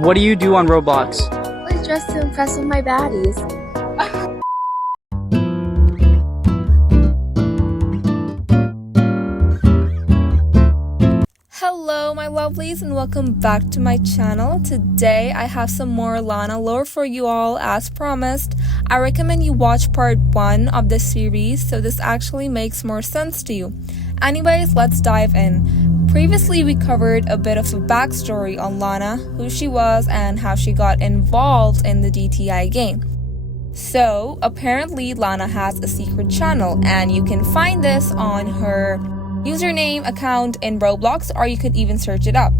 What do you do on Roblox? I dress to impress with my baddies. Hello my lovelies and welcome back to my channel. Today I have some more Lana lore for you all as promised. I recommend you watch part 1 of this series so this actually makes more sense to you. Anyways, let's dive in. Previously, we covered a bit of a backstory on Lana, who she was, and how she got involved in the DTI game. So, apparently Lana has a secret channel, and you can find this on her username account in Roblox, or you could even search it up.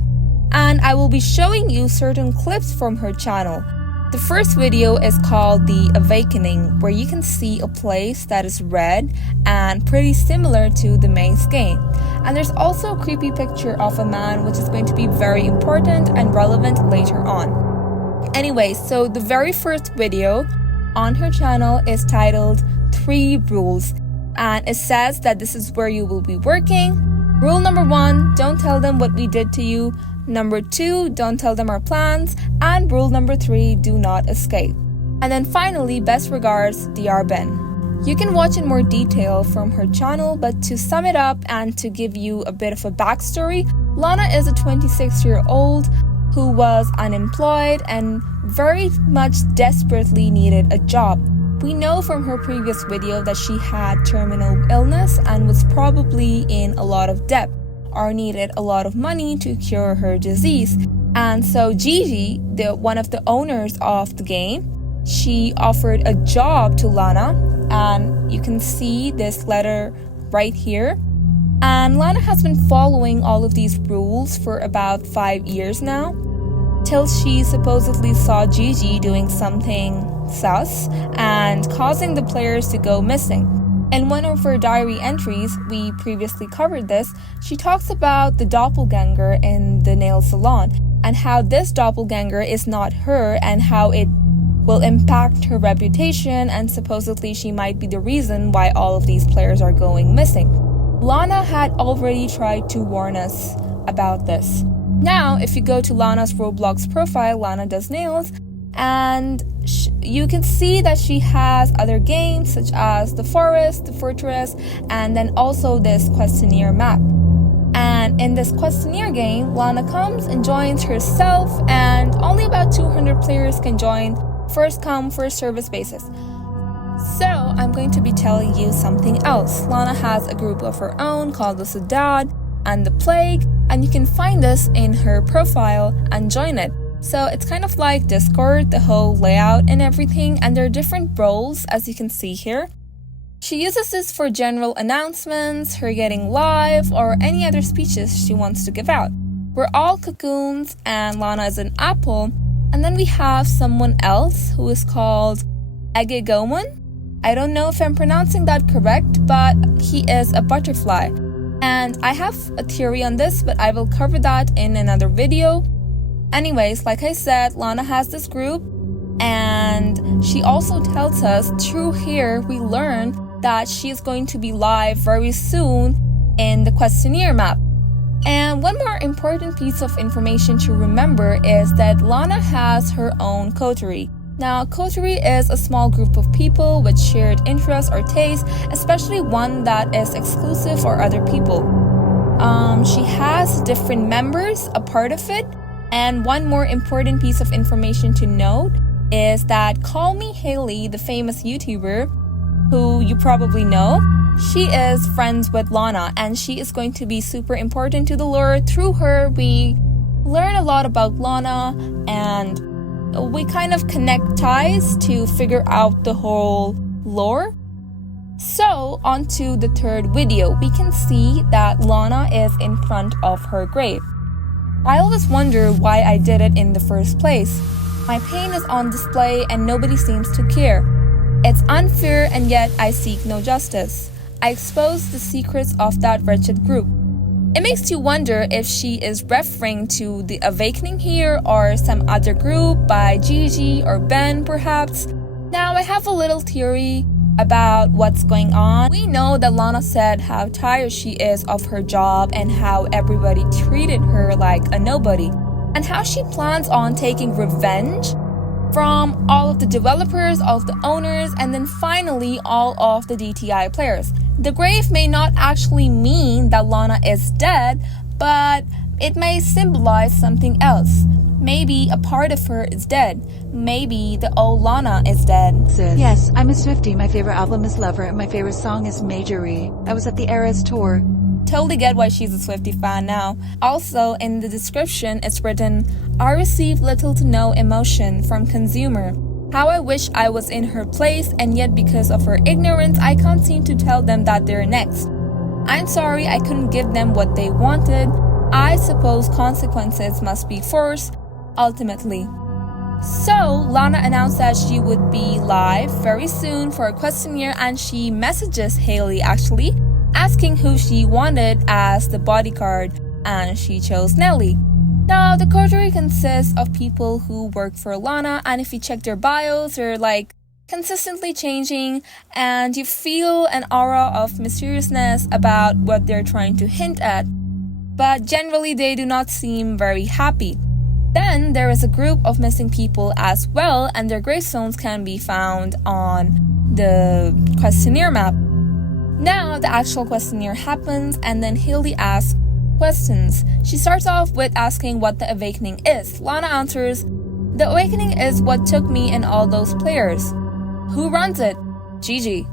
And I will be showing you certain clips from her channel. The first video is called The Awakening, where you can see a place that is red and pretty similar to the maze game. And there's also a creepy picture of a man, which is going to be very important and relevant later on. Anyway, so the very first video on her channel is titled 3 Rules. And it says that this is where you will be working. Rule number 1, don't tell them what we did to you. Number 2, don't tell them our plans. And rule number 3, do not escape. And then finally, best regards, Dr. Ben. You can watch in more detail from her channel, but to sum it up and to give you a bit of a backstory, Lana is a 26-year-old who was unemployed and very much desperately needed a job. We know from her previous video that she had terminal illness and was probably in a lot of debt, or needed a lot of money to cure her disease. And so Gigi, one of the owners of the game, she offered a job to Lana, and you can see this letter right here. And Lana has been following all of these rules for about 5 years now, till she supposedly saw Gigi doing something sus and causing the players to go missing. In one of her diary entries, we previously covered this, she talks about the doppelganger in the nail salon and how this doppelganger is not her and how it will impact her reputation, and supposedly she might be the reason why all of these players are going missing. Lana had already tried to warn us about this. Now, if you go to Lana's Roblox profile, Lana Does Nails, and you can see that she has other games such as the forest, the fortress, and then also this questionnaire map. And in this questionnaire game, Lana comes and joins herself, and only about 200 players can join, first come first service basis. So I'm going to be telling you something else. Lana has a group of her own called the Sadad and the Plague, and you can find this in her profile and join it. So it's kind of like Discord, the whole layout and everything, and there are different roles as you can see here. She uses this for general announcements, her getting live, or any other speeches she wants to give out. We're all cocoons and Lana is an apple, and then we have someone else who is called xXHappy-HelenXx. I don't know if I'm pronouncing that correct, but he is a butterfly. And I have a theory on this, but I will cover that in another video. Anyways, like I said, Lana has this group, and she also tells us through here we learn that she is going to be live very soon in the questionnaire map. And one more important piece of information to remember is that Lana has her own coterie. Now, coterie is a small group of people with shared interests or tastes, especially one that is exclusive for other people. She has different members a part of it. And one more important piece of information to note is that Call Me Haley, the famous YouTuber, who you probably know, she is friends with Lana, and she is going to be super important to the lore. Through her, we learn a lot about Lana, and we kind of connect ties to figure out the whole lore. So, on to the third video, we can see that Lana is in front of her grave. I always wonder why I did it in the first place. My pain is on display and nobody seems to care. It's unfair, and yet I seek no justice. I expose the secrets of that wretched group. It makes you wonder if she is referring to the Awakening here or some other group by Gigi or Ben perhaps. Now I have a little theory about what's going on. We know that Lana said how tired she is of her job and how everybody treated her like a nobody. and how she plans on taking revenge from all of the developers, all of the owners, and then finally all of the DTI players. The grave may not actually mean that Lana is dead, but it may symbolize something else. Maybe a part of her is dead. Maybe the old Lana is dead. Yes, I'm a Swiftie. My favorite album is Lover, and my favorite song is Majorie. I was at the Eras tour. Totally get why she's a Swiftie fan now. Also, in the description, it's written, I receive little to no emotion from consumer. How I wish I was in her place, and yet because of her ignorance, I can't seem to tell them that they're next. I'm sorry I couldn't give them what they wanted. I suppose consequences must be forced, ultimately. So, Lana announced that she would be live very soon for a questionnaire, and she messages Hailey actually, asking who she wanted as the bodyguard, and she chose Nelly. Now, the coterie consists of people who work for Lana, and if you check their bios, they're like consistently changing, and you feel an aura of mysteriousness about what they're trying to hint at, but generally they do not seem very happy. Then there is a group of missing people as well, and their gravestones can be found on the questionnaire map. Now the actual questionnaire happens, and then Hailey asks questions. She starts off with asking what the awakening is. Lana answers, the awakening is what took me and all those players. Who runs it? Gigi.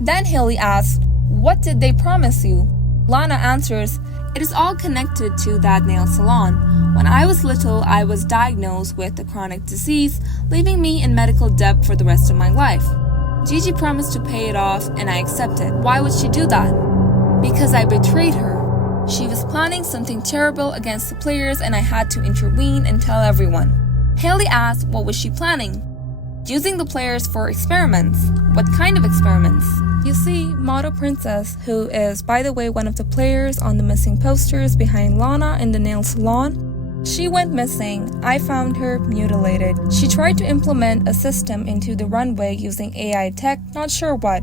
Then Hailey asks, what did they promise you? Lana answers, it is all connected to that nail salon. When I was little, I was diagnosed with a chronic disease, leaving me in medical debt for the rest of my life. Gigi promised to pay it off, and I accepted. Why would she do that? Because I betrayed her. She was planning something terrible against the players, and I had to intervene and tell everyone. Hailey asked what was she planning? Using the players for experiments. What kind of experiments? You see, Model Princess, who is, by the way, one of the players on the missing posters behind Lana in the nail salon, she went missing. I found her mutilated. She tried to implement a system into the runway using AI tech, not sure what.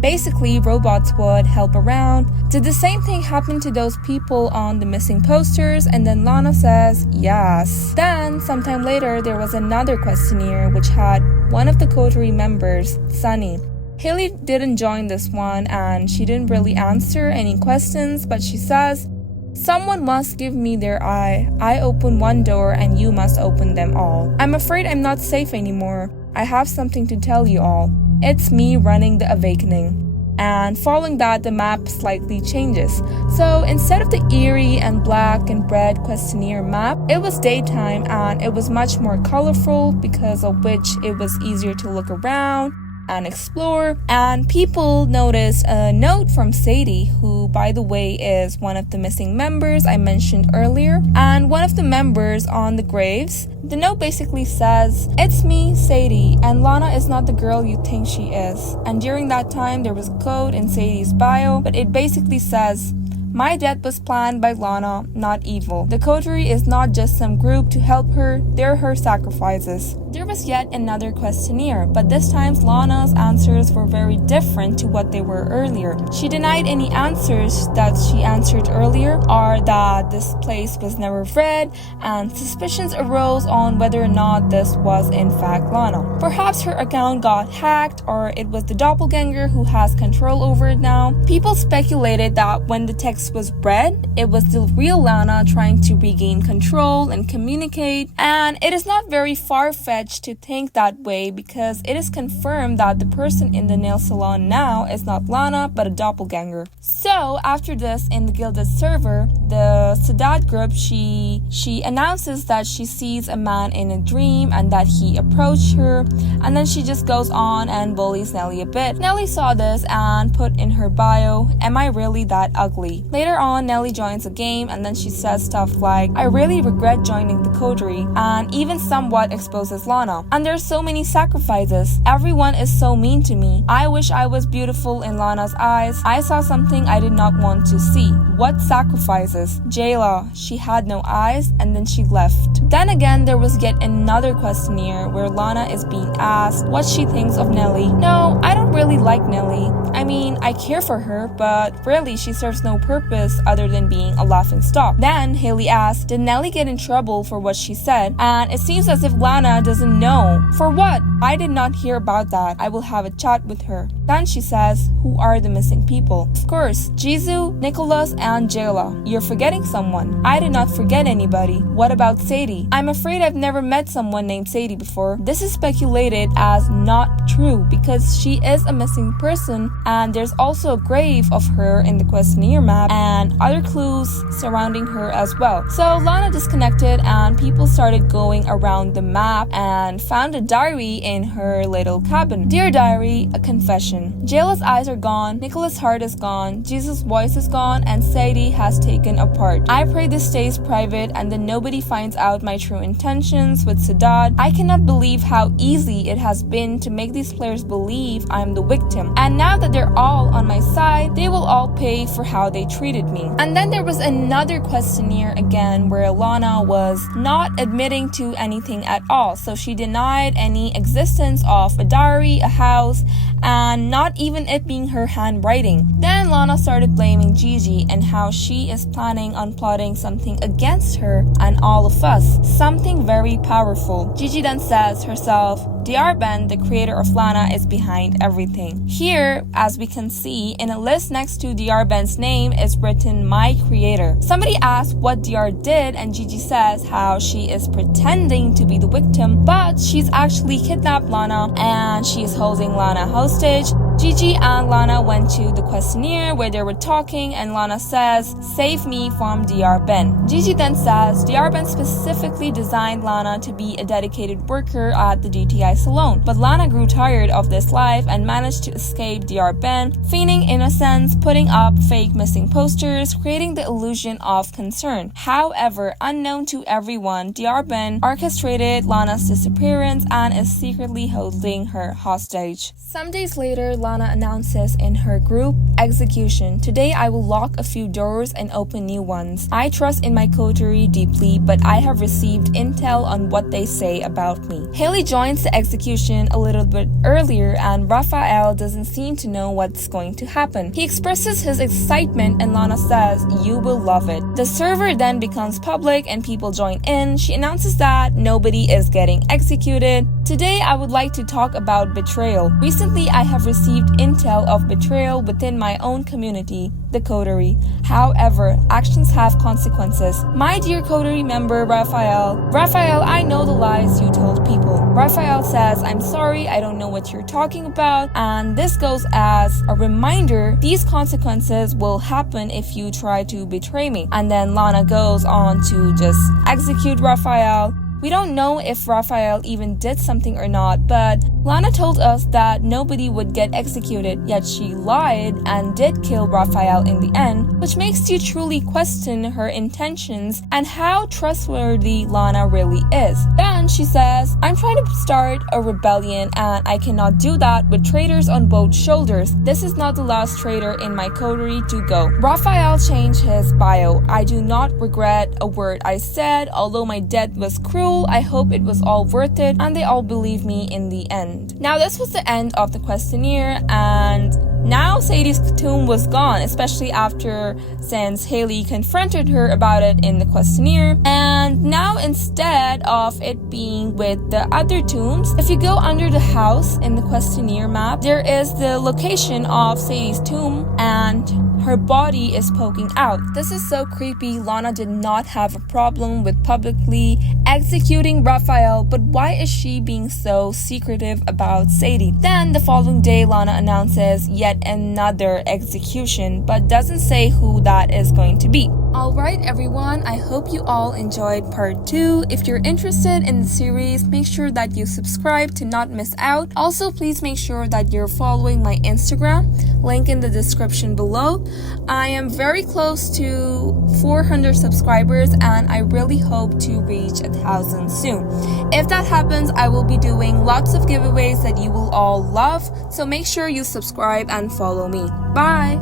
Basically, robots would help around. Did the same thing happen to those people on the missing posters? And then Lana says, yes. Then, sometime later, there was another questionnaire which had one of the coterie members, Sunny. Hailey didn't join this one, and she didn't really answer any questions, but she says, someone must give me their eye. I open one door and you must open them all. I'm afraid I'm not safe anymore. I have something to tell you all. It's me running the awakening. And following that, the map slightly changes. So instead of the eerie and black and red questionnaire map, it was daytime, and it was much more colorful, because of which it was easier to look around and explore. And people noticed a note from Sadie, who by the way is one of the missing members I mentioned earlier, and one of the members on the graves. The note basically says, it's me, Sadie, and Lana is not the girl you think she is. And during that time there was a code in Sadie's bio, but it basically says, my death was planned by Lana, not evil. The coterie is not just some group to help her, they're her sacrifices. There was yet another questionnaire, but this time Lana's answers were very different to what they were earlier. She denied any answers that she answered earlier, or that this place was never read, and suspicions arose on whether or not this was in fact Lana. Perhaps her account got hacked, or it was the Doppelganger who has control over it now. People speculated that when the text was read, it was the real Lana trying to regain control and communicate, and it is not very far-fetched to think that way, because it is confirmed that the person in the nail salon now is not Lana but a doppelganger. So after this, in the Gilded server, the Sadad Group, she announces that she sees a man in a dream and that he approached her, and then she just goes on and bullies Nelly a bit. Nelly saw this and put in her bio, am I really that ugly? Later on, Nelly joins a game, and then she says stuff like, I really regret joining the coterie, and even somewhat exposes Lana. And there's so many sacrifices. Everyone is so mean to me. I wish I was beautiful in Lana's eyes. I saw something I did not want to see. What sacrifices? Jayla, she had no eyes, and then she left. Then again, there was yet another questionnaire where Lana is being asked what she thinks of Nelly. No, I don't really like Nelly. I mean, I care for her, but really she serves no purpose other than being a laughingstock. Then Haley asked, did Nelly get in trouble for what she said? And it seems as if Lana doesn't know. For what? I did not hear about that. I will have a chat with her. Then she says, who are the missing people? Of course, Jisoo, Nicholas, and Jayla. You're forgetting someone. I did not forget anybody. What about Sadie? I'm afraid I've never met someone named Sadie before. This is speculated as not true because she is a missing person, and there's also a grave of her in the questionnaire map and other clues surrounding her as well. So Lana disconnected and people started going around the map and found a diary in her little cabin. Dear diary, a confession. Jayla's eyes are gone, Nicholas' heart is gone, Jesus' voice is gone, and Sadie has taken a part. I pray this stays private and that nobody finds out my true intentions with Sadad. I cannot believe how easy it has been to make these players believe I'm the victim. And now that they're all on my side, they will all pay for how they treated me. And then there was another questionnaire again where Lana was not admitting to anything at all. So she denied any existence of a diary, a house, and not even it being her handwriting. Then Lana started blaming Gigi and how she is planning on plotting something against her and all of us. Something very powerful. Gigi then says herself, Dr. Ben, the creator of Lana, is behind everything. Here, as we can see, in a list next to Dr. Ben's name is written My Creator. Somebody asked what Dr. did and Gigi says how she is pretending to be the victim, but she's actually kidnapped Lana and she is holding Lana hostage. Gigi and Lana went to the questionnaire where they were talking and Lana says, save me from Dr. Ben. Gigi then says Dr. Ben specifically designed Lana to be a dedicated worker at the DTI salon, but Lana grew tired of this life and managed to escape Dr. Ben, feigning innocence, putting up fake missing posters, creating the illusion of concern. However, unknown to everyone, Dr. Ben orchestrated Lana's disappearance and is secretly holding her hostage. Some days later, Lana announces in her group, execution. Today I will lock a few doors and open new ones. I trust in my coterie deeply, but I have received intel on what they say about me. Haley joins the execution a little bit earlier and Raphael doesn't seem to know what's going to happen. He expresses his excitement and Lana says, you will love it. The server then becomes public and people join in. She announces that nobody is getting executed. Today I would like to talk about betrayal. Recently I have received intel of betrayal within my own community, the coterie. However, actions have consequences. My dear coterie member Raphael, I know the lies you told people. Raphael says, I'm sorry, I don't know what you're talking about, and this goes as a reminder, these consequences will happen if you try to betray me. And then Lana goes on to just execute Raphael. We don't know if Raphael even did something or not, but Lana told us that nobody would get executed, yet she lied and did kill Raphael in the end, which makes you truly question her intentions and how trustworthy Lana really is. Then she says, I'm trying to start a rebellion and I cannot do that with traitors on both shoulders. This is not the last traitor in my coterie to go. Raphael changed his bio. I do not regret a word I said, although my death was cruel, I hope it was all worth it and they all believe me in the end. Now this was the end of the questionnaire and now Sadie's tomb was gone, especially since Haley confronted her about it in the questionnaire. And now instead of it being with the other tombs, if you go under the house in the questionnaire map, there is the location of Sadie's tomb and her body is poking out. This is so creepy. Lana did not have a problem with publicly executing Raphael, but why is she being so secretive about Sadie? Then the following day, Lana announces yet another execution, but doesn't say who that is going to be. Alright everyone, I hope you all enjoyed part 2. If you're interested in the series, make sure that you subscribe to not miss out. Also, please make sure that you're following my Instagram, link in the description below. I am very close to 400 subscribers and I really hope to reach 1,000 soon. If that happens, I will be doing lots of giveaways that you will all love, so make sure you subscribe and follow me. Bye!